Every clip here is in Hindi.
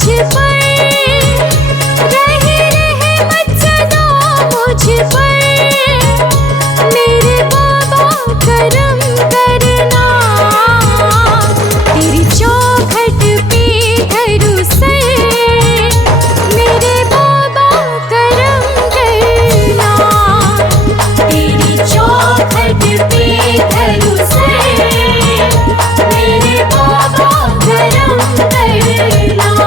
मुझ पर, रहे रहमत सदा मुझ पर। मेरे बाबा करम करना, तेरी चौखट पे धरूं सर। मेरे बाबा करम करना, तेरी चौखट पे धरूं सर। मेरे बाबा करम करना।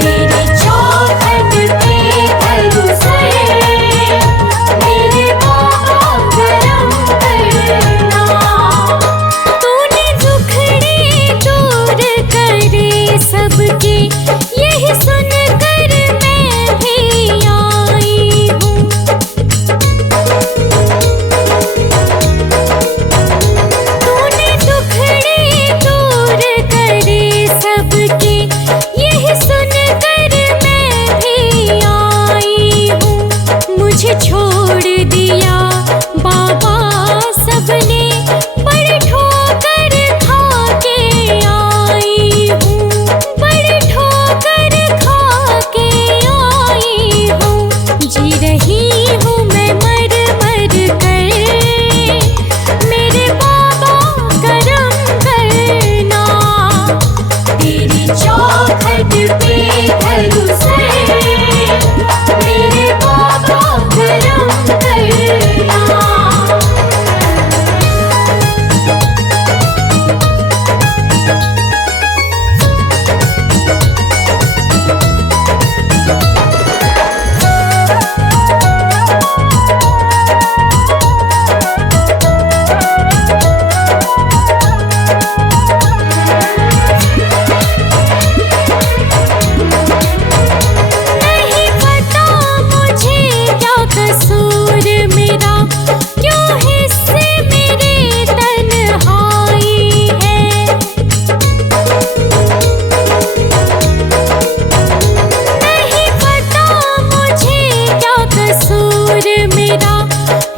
तेरी चौखट पे धरूं सर। मेरे बाबा करम करना। तूने दुखड़े दूर करे सबके, यही सुनकर मैं भी आई हूँ। तूने दुखड़े दूर करे सबके, यही सुनकर मैं भी आई हूँ। मुझे छोड़ दिया बाबा सबने, बड़ी ठोकर खा के आई हूँ। बड़ी ठोकर खा के आई हूँ। जी रही हूँ मैं मर मर कर। मेरे बाबा करम करना, तेरी चौखट पे धरूं सर। मेरे बाबा करम करना। नहीं पता मुझे क्या कसूर मेरा, क्यों हिस्से मेरे तन्हाई है। नहीं पता मुझे क्या कसूर मेरा,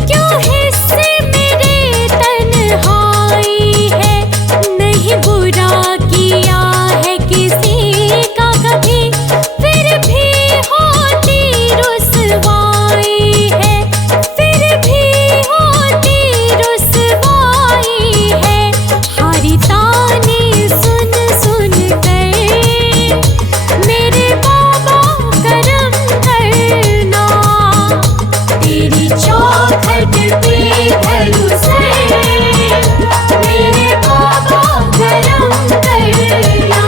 क्यों हिस्से मेरे तन्हाई है। नहीं बुरा किया है किसी का कभी, फिर भी होती रुसवाई है। फिर भी होती रुसवाई है। हारी ताने सुन सुन कर, मेरे बाबा करम करना। तेरी चौखट पे धरूं सर। मेरे बाबा करम करना।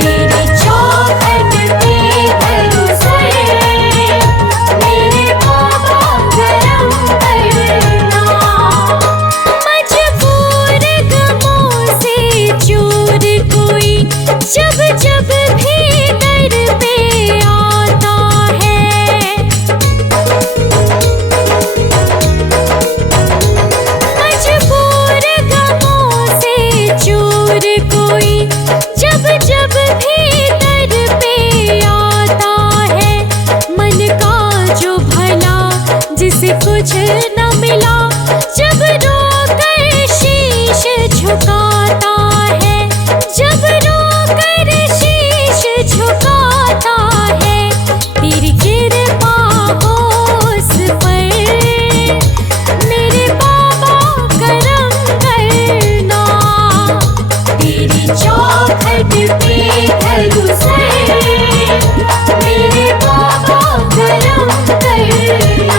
तेरी चौखट पे धरूं सर। मेरे बाबा करम करना। मजबूर गमों से चूर कोई, जब जब भी दर पे आता है। मजबूर गमों से चूर कोई, जब जब भी दर पे आता है। मन का जो भला जिसे कुछ न मिला, जब रोकर शीश झुकाता है। जब रोकर शीश झुकाता है। तेरी कृपा हो उस पर, मेरे बाबा करम करना। तेरी चौखट पे धरूं सर। मेरे बाबा करम करना।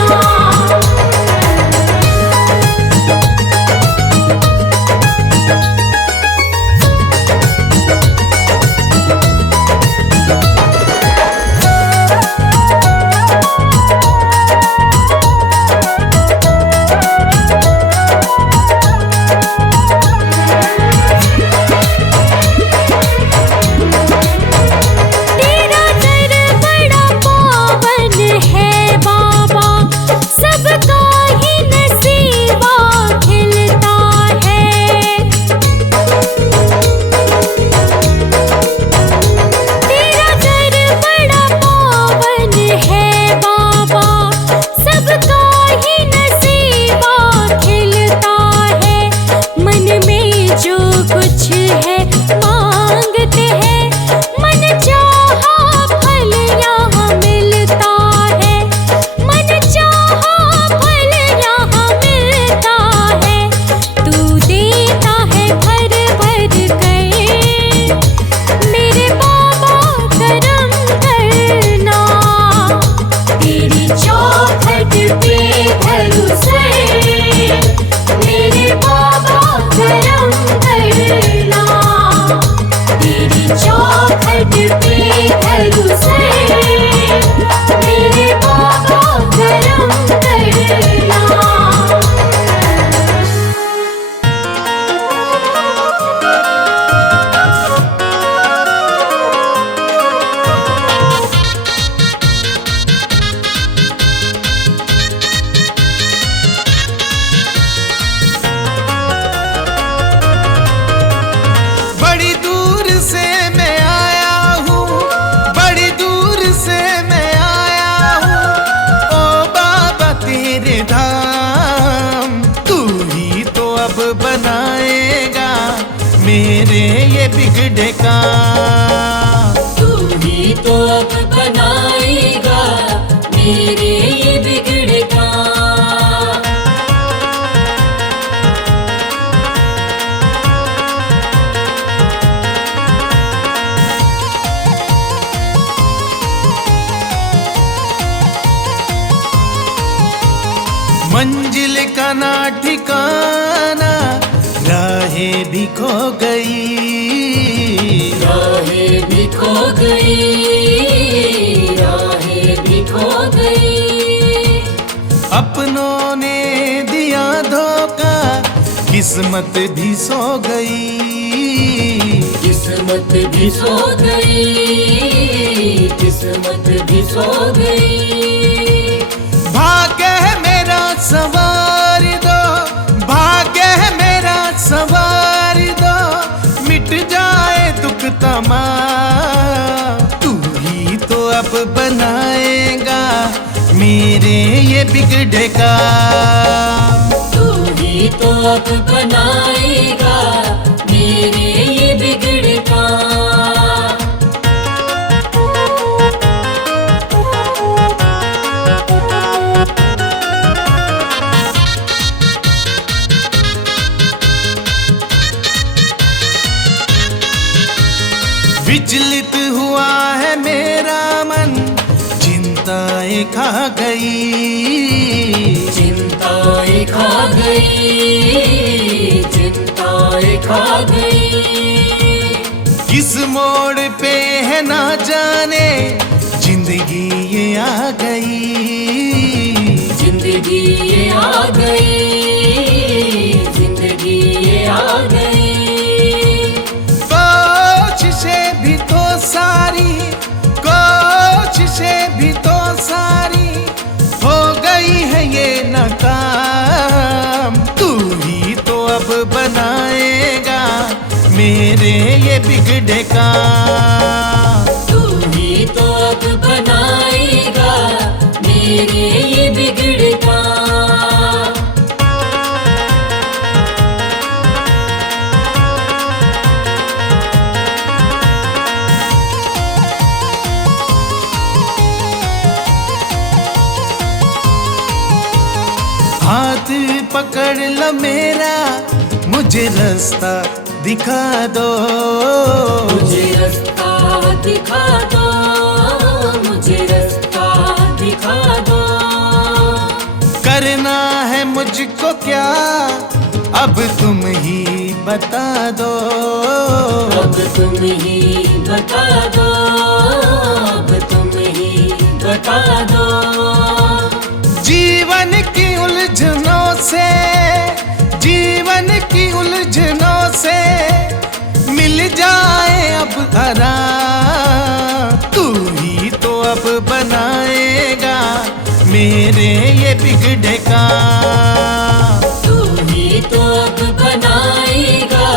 करूँ सर, मेरे बाबा करम करना। बड़ी दूर से मैं आया हूँ, बड़ी दूर से मैं आया हूँ, ओ बाबा तेरे धाम। तू ही तो अब बनाएगा मेरे ये बिगड़े काम। तू ही तो अब बनाएगा मेरे ये बिगड़े काम। मंजिल का ना ठिकाना, राहें भी खो गई, राहें भी खो गई, राहें भी खो गई। अपनों ने दिया धोखा, किस्मत भी सो गई, किस्मत भी सो गई, किस्मत भी सो गई। भाग्य है मेरा सवार दो, भाग्य है मेरा सवार दो, मिट जाए दुख तमाम। तू ही तो अब बनाएगा मेरे ये बिगड़े काम। तू ही तो अब बनाएगा मेरे ये बिगड़े काम। विचलित हुआ है मेरा मन, चिंताएं खा गई, चिंताएं खा गई, चिंताएं खा गई। किस मोड़ पे है ना जाने जिंदगी ये आ गई, जिंदगी ये आ गई, जिंदगी ये आ गई। कोशिशें भी तो सारी, कोशिशें भी तो सारी हो गई है ये नाकाम। तू ही तो अब बनाएगा मेरे ये बिगड़े काम। तू ही तो अब बनाएगा मेरे ये बिगड़े काम। हाथ पकड़ लो मेरा, मुझे रास्ता दिखा दो, मुझे रास्ता दिखा दो, मुझे रास्ता दिखा दो। करना है मुझको क्या अब तुम ही बता दो, अब तुम ही बता दो, अब तुम ही बता दो। जीवन की उलझनों से, जीवन की उलझनों से मिल जाए अब आराम। तू ही तो अब बनाएगा मेरे ये बिगड़े काम। तू ही तो अब बनाएगा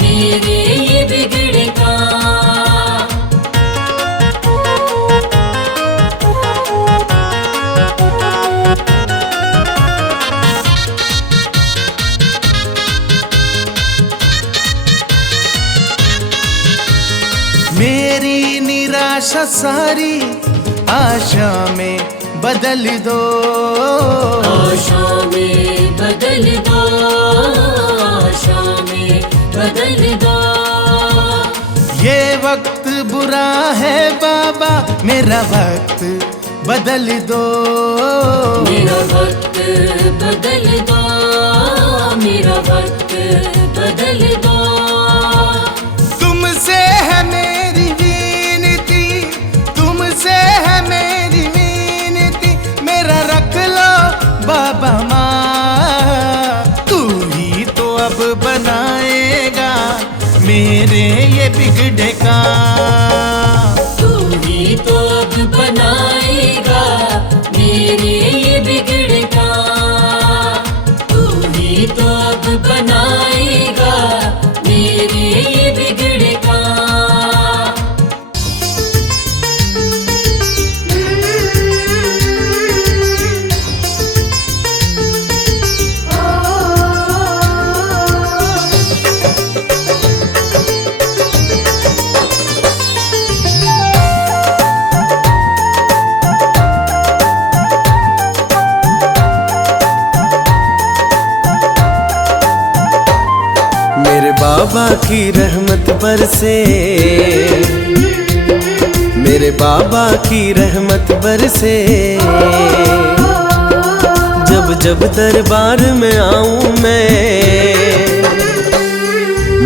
मेरे ये बिगड़े काम। मेरी निराशा सारी आशा में बदल दो, आशा में बदल दो, आशा में बदल दो। ये वक्त बुरा है बाबा, मेरा वक्त बदल दो, मेरा वक्त बदल दो, मेरा वक्त बदल दो। तुमसे है मेरी विनती, मेरे ये बिगड़े काम। तू ही तो अब बनाएगा मेरे ये बिगड़े काम। तू ही तो अब बनाएगा मेरे ये बिगड़े काम। मेरे बाबा की रहमत बरसे, मेरे बाबा की रहमत बरसे। जब जब दरबार में आऊं मैं,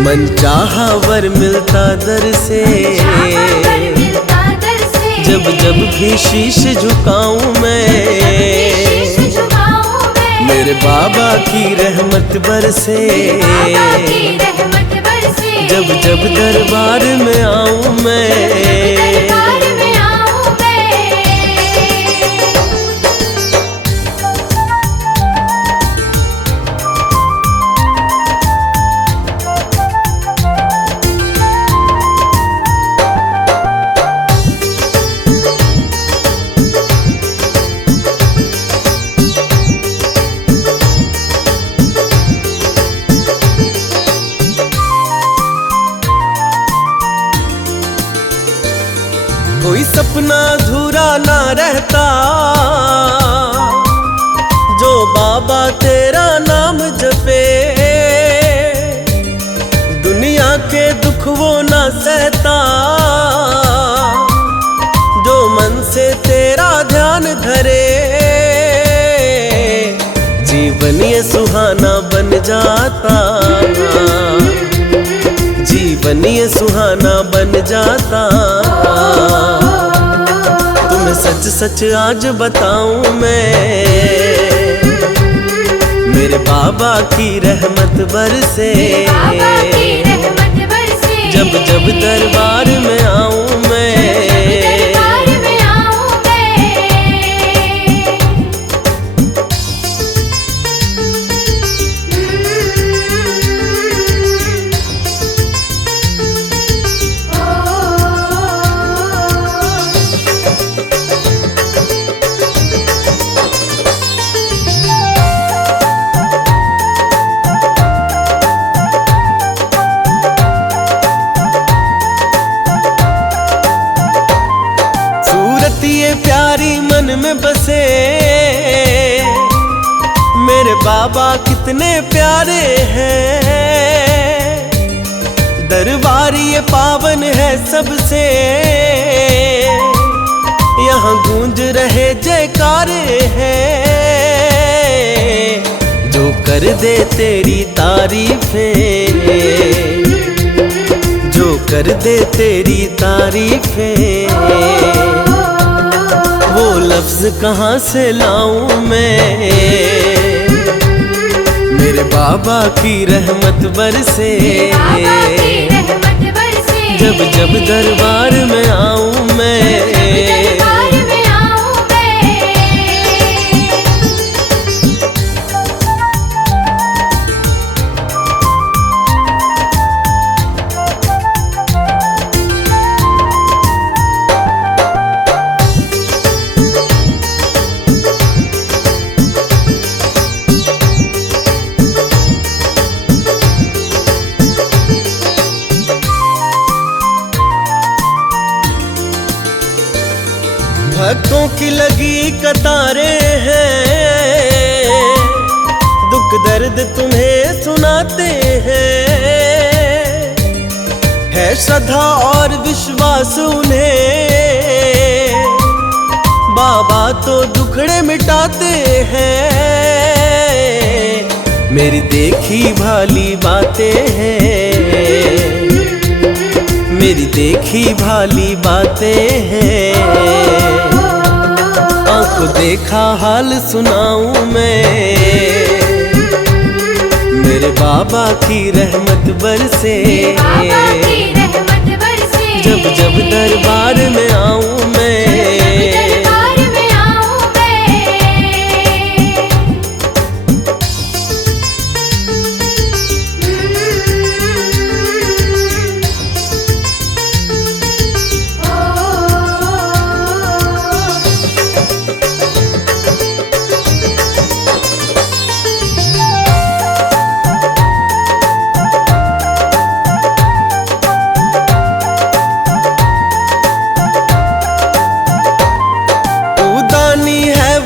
मन चाहा वर मिलता दर से। जब जब भी शीश झुकाऊं मैं, मेरे बाबा की रहमत बरसे। जब जब दरबार में आऊं मैं, कोई सपना अधूरा ना रहता जो बाबा तेरा नाम जपे। दुनिया के दुख वो ना सहता जो मन से तेरा ध्यान धरे। जीवन ये सुहाना बन जाता, जीवन ये सुहाना बन जाता। तुम्हें सच सच आज बताऊं मैं, मेरे बाबा की रहमत बरसे। जब जब दरबार में आऊं मैं, ये प्यारी मन में बसे। मेरे बाबा कितने प्यारे हैं, दरबार ये पावन है सबसे। यहाँ गूंज रहे जयकारे हैं, जो कर दे तेरी तारीफें, जो कर दे तेरी तारीफें। वो लफ्ज कहाँ से लाऊं मैं, मेरे बाबा की रहमत बरसे। जब जब दरबार में आऊं मैं, भक्तों की लगी कतारें हैं, दुख दर्द तुम्हें सुनाते हैं। है श्रद्धा और विश्वास उन्हें, बाबा तो दुखड़े मिटाते हैं। मेरी देखी भाली बातें हैं, मेरी देखी भाली बातें हैं। आंखों देखा हाल सुनाऊं मैं, मेरे मेरे बाबा की रहमत बरसे, बाबा की रहमत बरसे। जब जब दरबार में आऊं मैं, दरबार में आऊं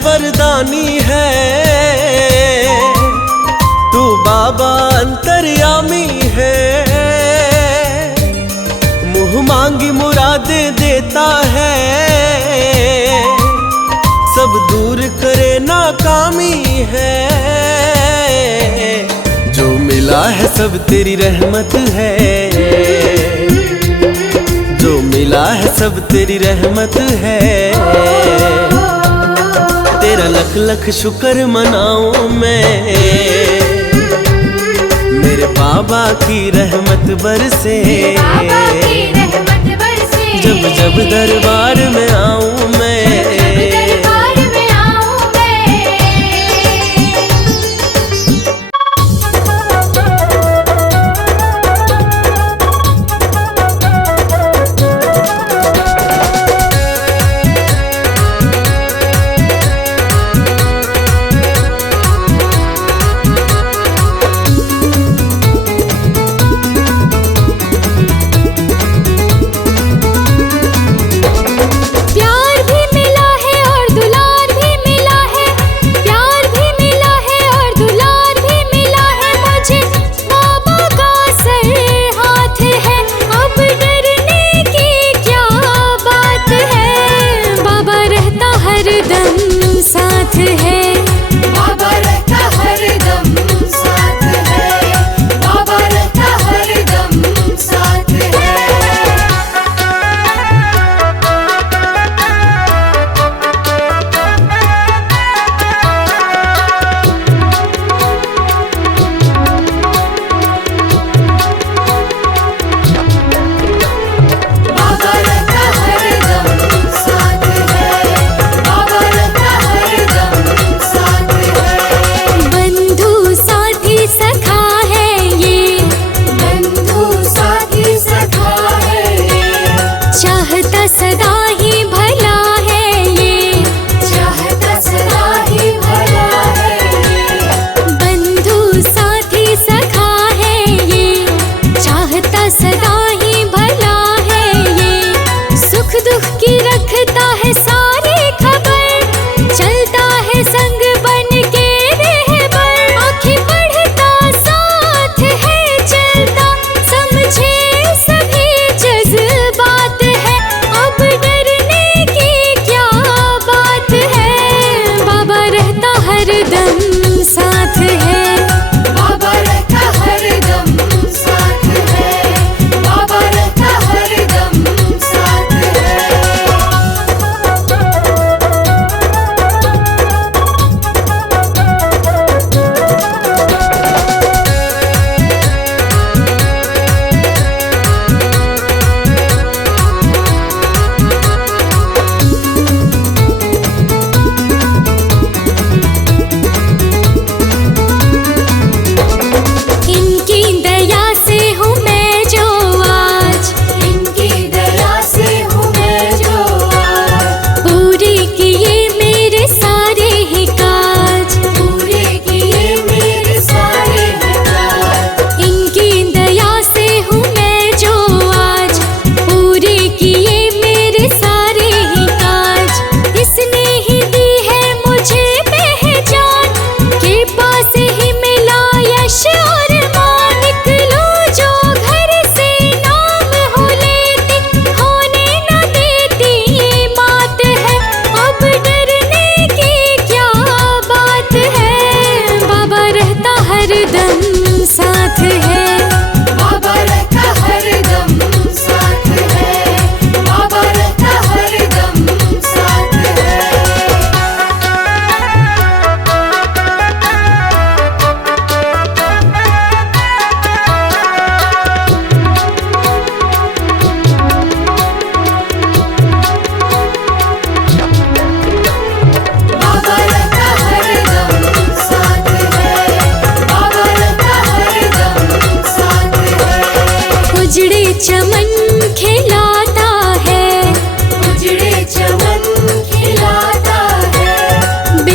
वरदानी है तू बाबा अंतर्यामी है, मुँह मांगी मुरादें देता है, सब दूर करे नाकामी है। जो मिला है सब तेरी रहमत है, जो मिला है सब तेरी रहमत है। तेरा लख लख शुक्र मनाऊं मैं, मेरे बाबा की रहमत बरसे, बाबा की रहमत बरसे। जब जब दरबार में आऊं मैं, दरबार में आऊं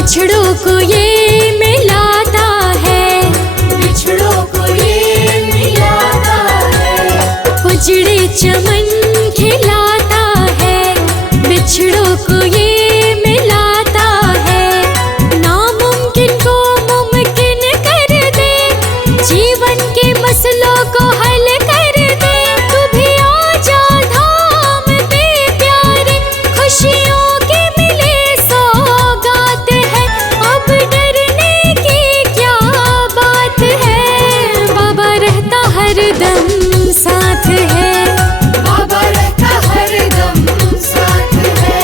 बिछड़ों को ये मिलाता है, बिछड़ों को ये मिलाता है। उजड़े चमन खिलाता है, बिछड़ों को ये मिलाता है। नामुमकिन को मुमकिन कर दे, जीवन के मसलों को हल कर दे। तू भी आ जा धाम पे प्यारे, खुशियों की मिले सौगात है। अब डरने की क्या बात है, बाबा रहता हरदम साथ है। बाबा रहता हरदम साथ है।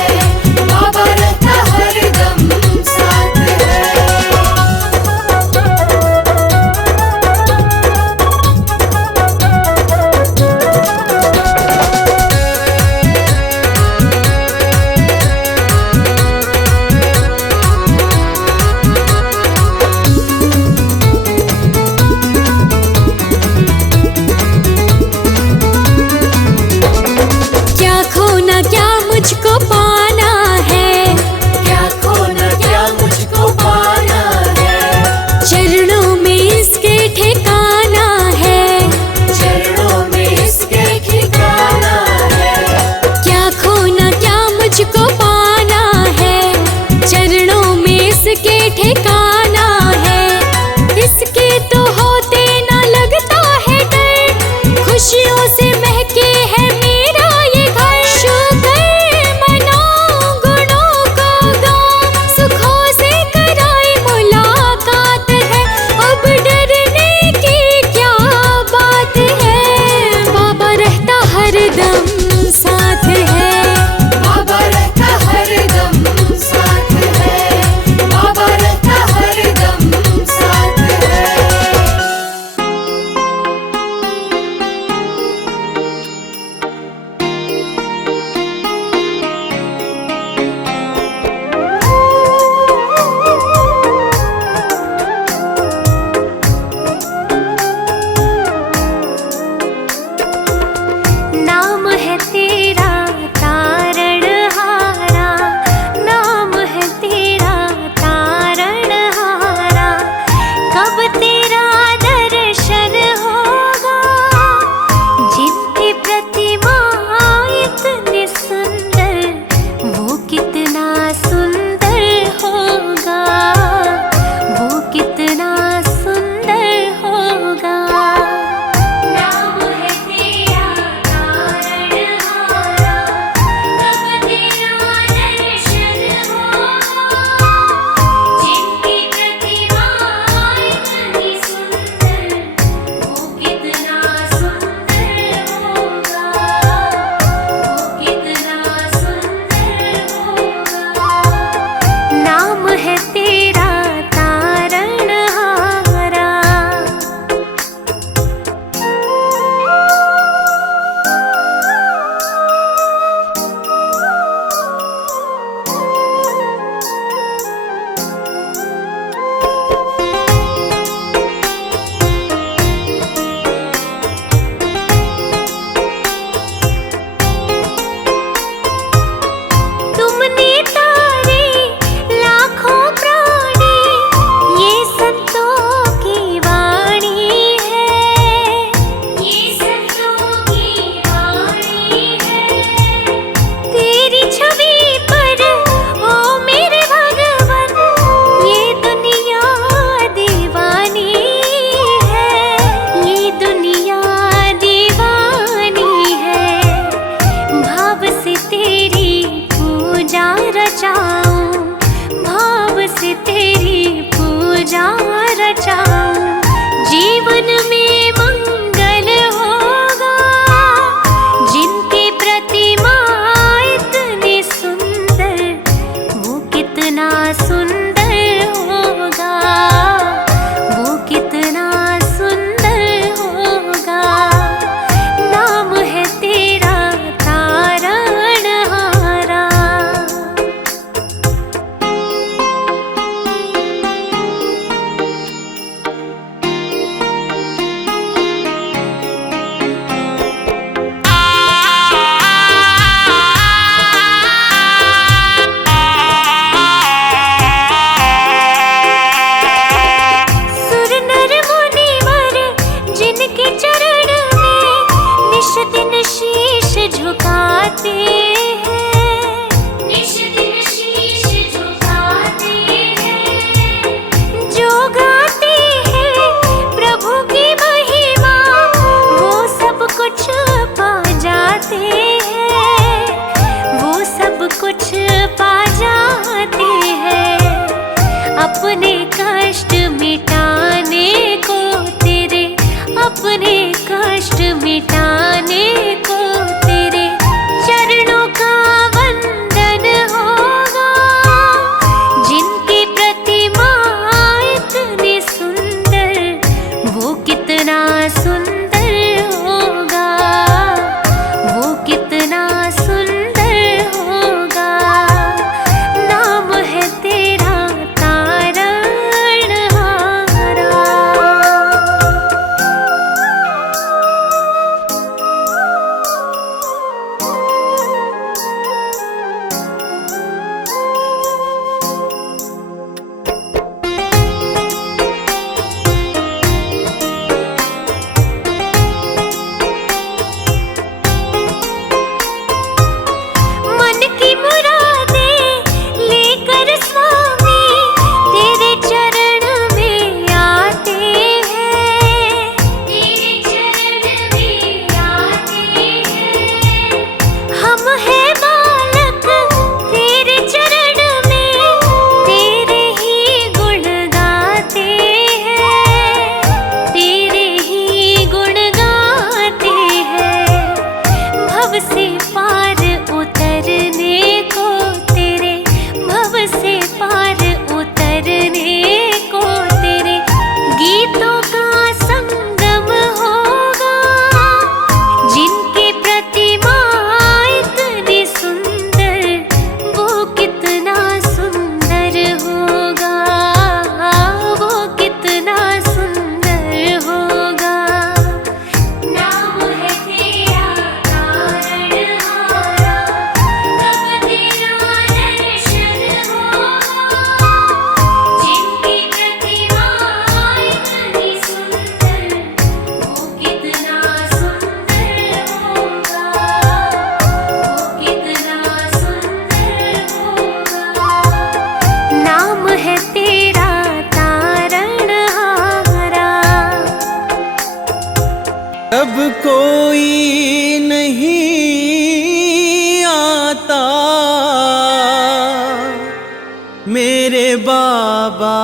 बाबा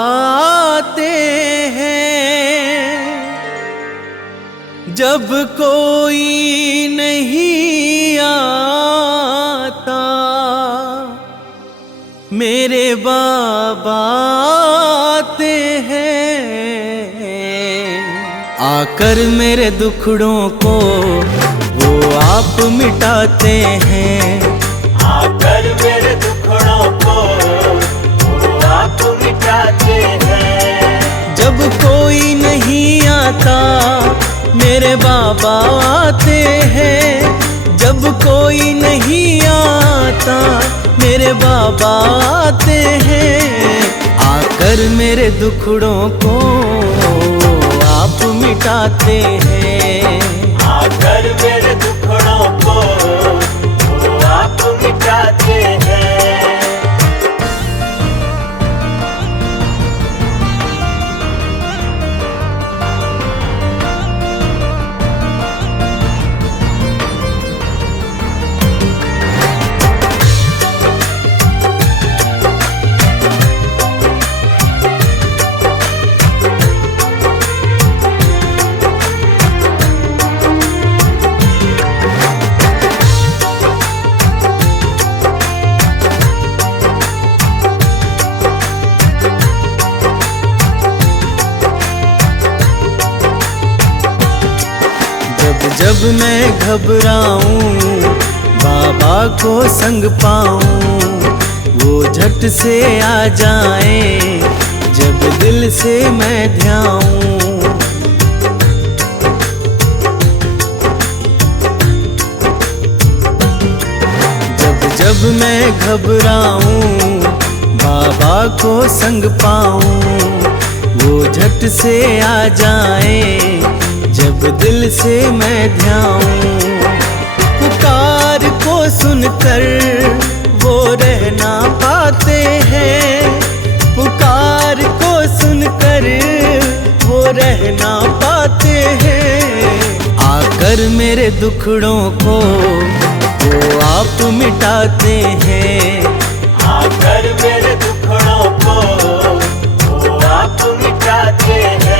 आते हैं जब कोई नहीं आता। मेरे बाबा आते हैं आकर मेरे दुखड़ों को वो आप मिटाते हैं। आकर मेरे दुखड़ों को वो आप मिटाते हैं। जब कोई नहीं आता मेरे बाबा आते हैं। जब कोई नहीं आता मेरे बाबा आते हैं। आकर मेरे दुखड़ों को आप मिटाते हैं। आकर मेरे दुखड़ों को वो आप मिटाते हैं। जब मैं घबराऊं बाबा को संग पाऊं वो झट से आ जाएं जब दिल से मैं ध्याऊं। जब मैं घबराऊं बाबा को संग पाऊं वो झट से आ जाएं जब दिल से मैं ध्याऊं। पुकार को सुनकर वो रह ना पाते हैं। पुकार को सुनकर वो रह ना पाते हैं। आकर मेरे दुखड़ों को वो आप मिटाते हैं। आकर मेरे दुखड़ों को वो आप मिटाते हैं।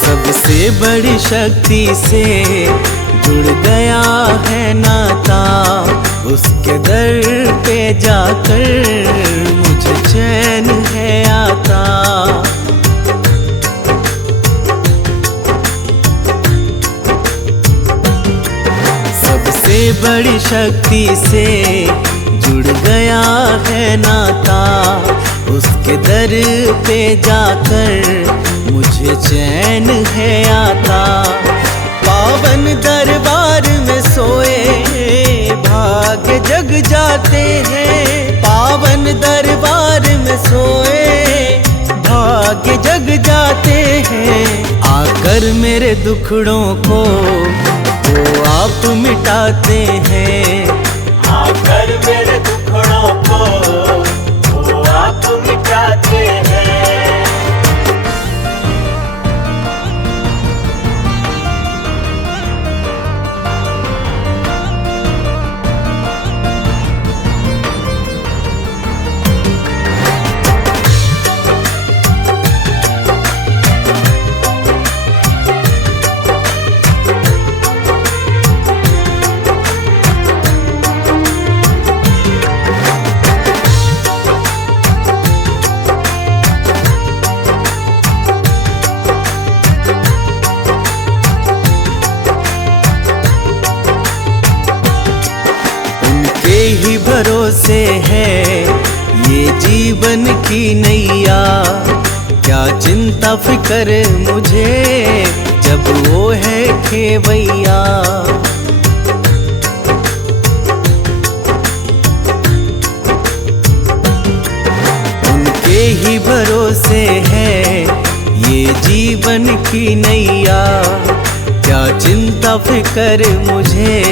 सबसे बड़ी शक्ति से जुड़ गया है नाता। उसके दर पे जाकर मुझे चैन है आता। सबसे बड़ी शक्ति से जुड़ गया है नाता। उसके दर पे जाकर मुझे चैन है आता। पावन दरबार में सोए भाग्य जग जाते हैं। पावन दरबार में सोए भाग्य जग जाते हैं। आकर मेरे दुखड़ों को वो आप मिटाते हैं। आकर मेरे दुखड़ों को वो आप मिटाते हैं। ही भरोसे है ये जीवन की नैया। क्या चिंता फिकर मुझे जब वो है खेवैया। उनके ही भरोसे है ये जीवन की नैया। क्या चिंता फिकर मुझे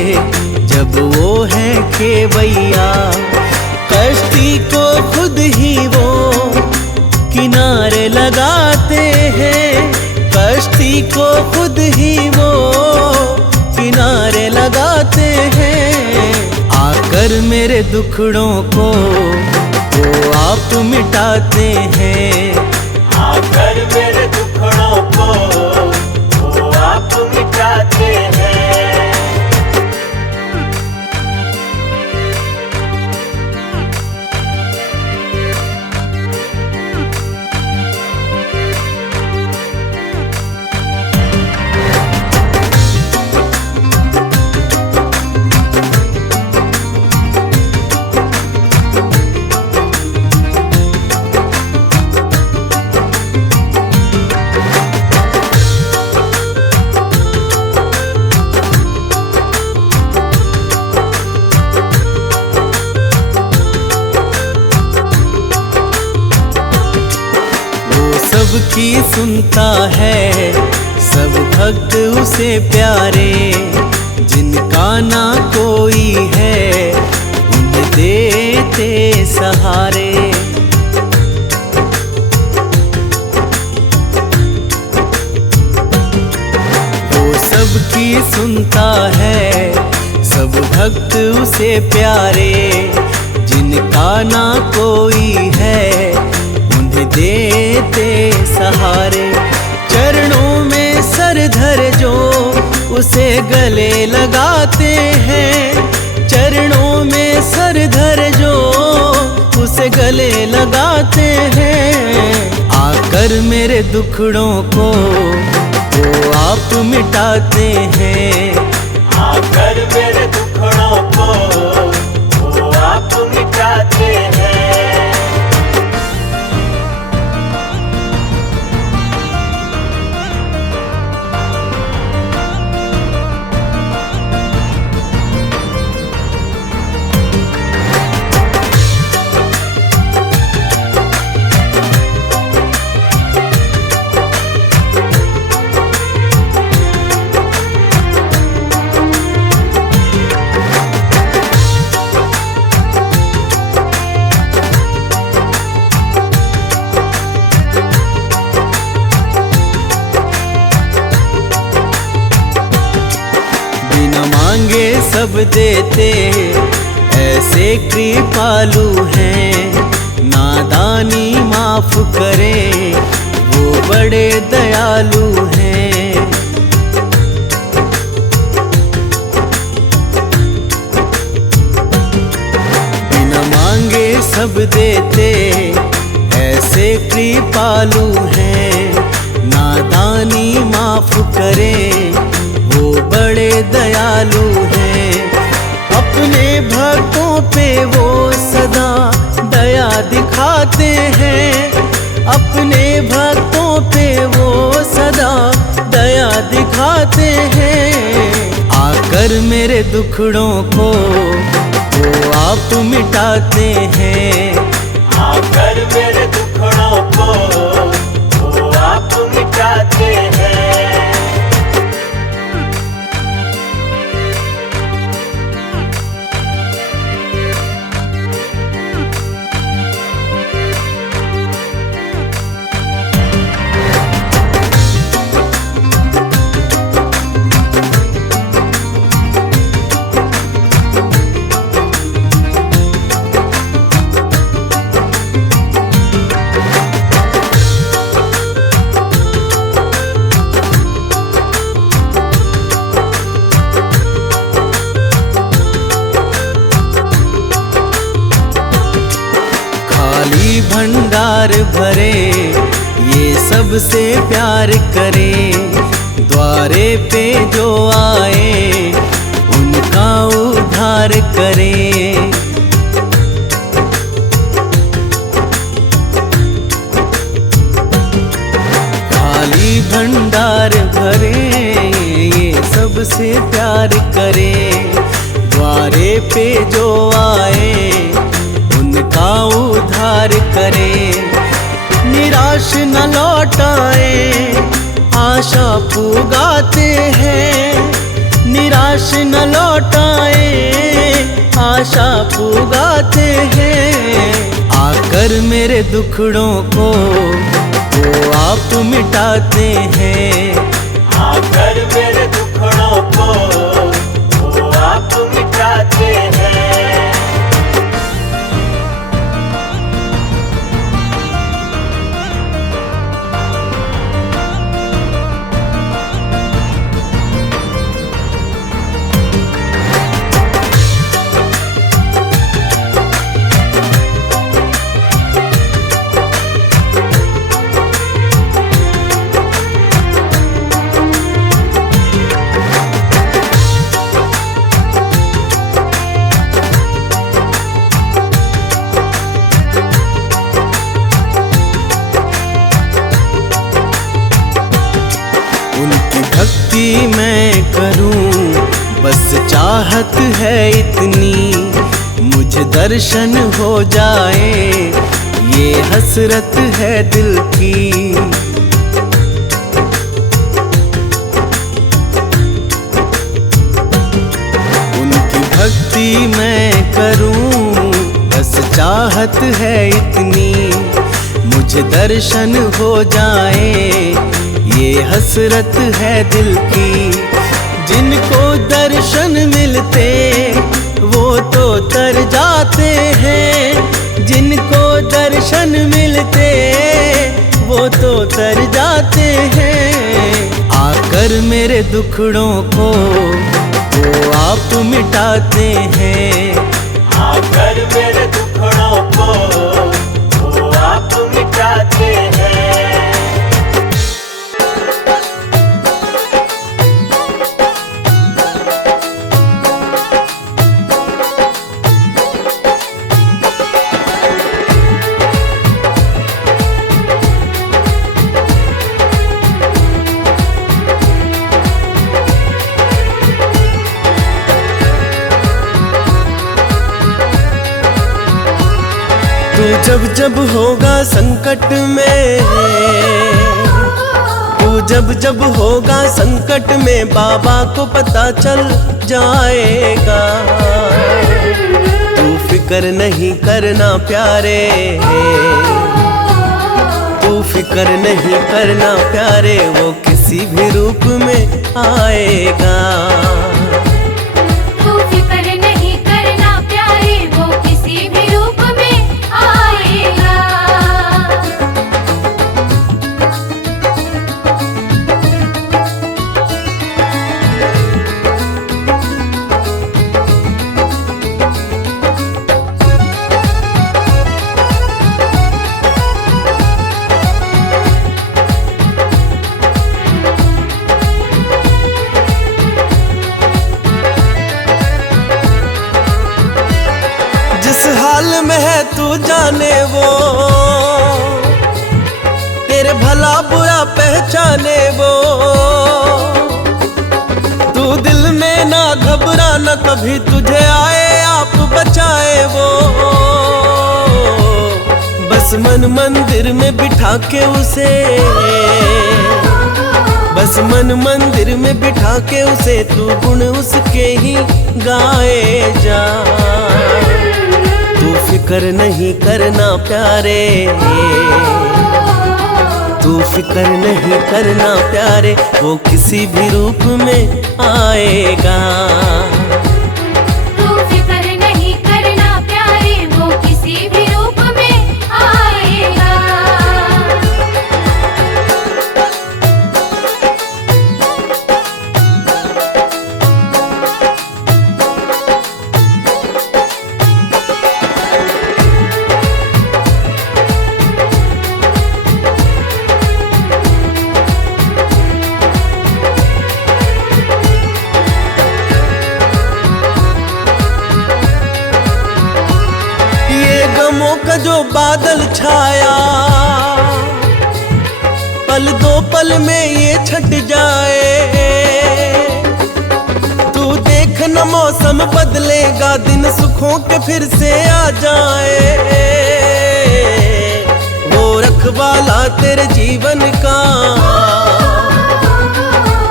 जब वो है खेवैया। कश्ती को खुद ही वो किनारे लगाते हैं। कश्ती को खुद ही वो किनारे लगाते हैं। आकर मेरे दुखड़ों को वो आप मिटाते हैं। आकर मेरे दुखड़ों को वो आप मिटाते हैं। सबकी सुनता है सब भक्त उसे प्यारे। जिनका ना कोई है उन्हें देते सहारे। वो सबकी सुनता है सब भक्त उसे प्यारे। जिनका ना कोई है देते सहारे। चरणों में सर धर जो उसे गले लगाते हैं। चरणों में सर धर जो उसे गले लगाते हैं। आकर मेरे दुखड़ों को वो आप मिटाते हैं। आकर मेरे दुखड़ों को वो आप मिटाते हैं। सब देते ऐसे कृपालु हैं। नादानी माफ करे वो बड़े दयालु हैं। बिना मांगे सब देते ऐसे कृपालु हैं। नादानी माफ करे वो बड़े दयालु हैं। अपने भक्तों पे वो सदा दया दिखाते हैं। अपने भक्तों पे वो सदा दया दिखाते हैं। आकर मेरे दुखड़ों को वो आप मिटाते हैं। आकर मेरे दुखड़ों को वो आप मिटाते हैं। भंडार भरे ये सबसे प्यार करे। द्वारे पे जो आए उनका उद्धार करे। खाली भंडार भरे से प्यार करे। द्वारे पे जो आए उनका उद्धार करे। निराश न लौटाए आशा पुगाते हैं। निराश न लौटाए आशा पुगाते हैं। आकर मेरे दुखड़ों को वो आप मिटाते हैं। आकर मेरे दुखड़ों को वो आप मिटाते हैं। उनकी भक्ति मैं करूं बस चाहत है इतनी। मुझे दर्शन हो जाए ये हसरत है दिल की। उनकी भक्ति मैं करूं बस चाहत है इतनी। मुझे दर्शन हो जाए ये हसरत है दिल की। जिनको दर्शन मिलते वो तो तर जाते हैं। जिनको दर्शन मिलते वो तो तर जाते हैं। आकर मेरे दुखड़ों को वो आप मिटाते हैं। आकर मेरे दुखड़ों को वो आप मिटाते हैं। तू जब जब होगा संकट में, तू जब जब होगा संकट में बाबा को पता चल जाएगा। तू फिक्र नहीं करना प्यारे, तू फिक्र नहीं करना प्यारे, वो किसी भी रूप में आएगा। तू फिक्र नहीं करना प्यारे, वो किसी भी रूप में आएगा। जिस हाल में है तू जाने वो, तेरे भला बुरा पहचाने वो। तू दिल में ना घबराना कभी, तुझे आए आप बचाए वो। बस मन मंदिर में बिठा के उसे, बस मन मंदिर में बिठा के उसे, तू गुण उसके ही गाए जा। तू फिक्र नहीं करना प्यारे, तू फिक्र नहीं करना प्यारे, वो किसी भी रूप में आएगा। तू फिक्र नहीं करना प्यारे, वो किसी भी रूप में आएगा। गमों का जो बादल छाया, पल दो पल में ये छट जाए। मौसम बदलेगा, दिन सुखों के फिर से आ जाए। वो रखवाला तेरे जीवन का,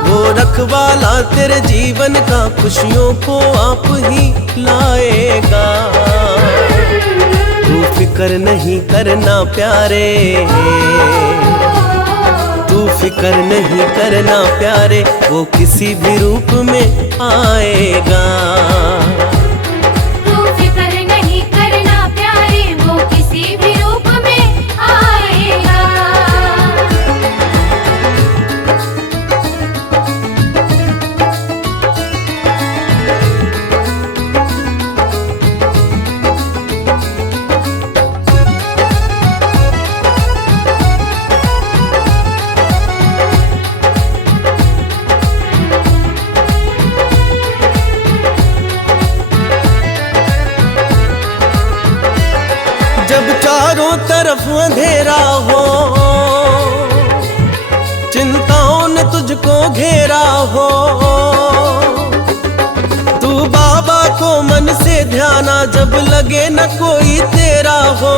वो रखवाला तेरे जीवन का, खुशियों को आप ही लाएगा। तू फिक्र नहीं करना प्यारे, तू फिक्र नहीं करना प्यारे, वो किसी भी रूप में आएगा। तू फिक्र नहीं करना प्यारे, वो किसी भी रूप में आएगा। जब चारों तरफ अंधेरा हो, चिंताओं ने तुझको घेरा हो, तू बाबा को मन से ध्याना, जब लगे न कोई तेरा हो।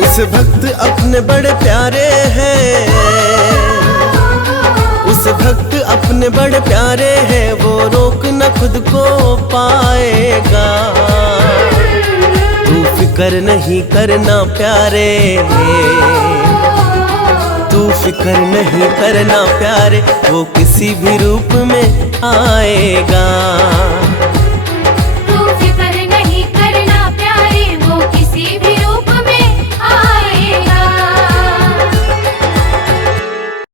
उस भक्त अपने बड़े प्यारे हैं, उस भक्त अपने बड़े प्यारे हैं, वो रोक न खुद को पाएगा। तू फिक्र नहीं करना प्यारे, तू फिक्र नहीं करना प्यारे, वो किसी भी रूप में आएगा।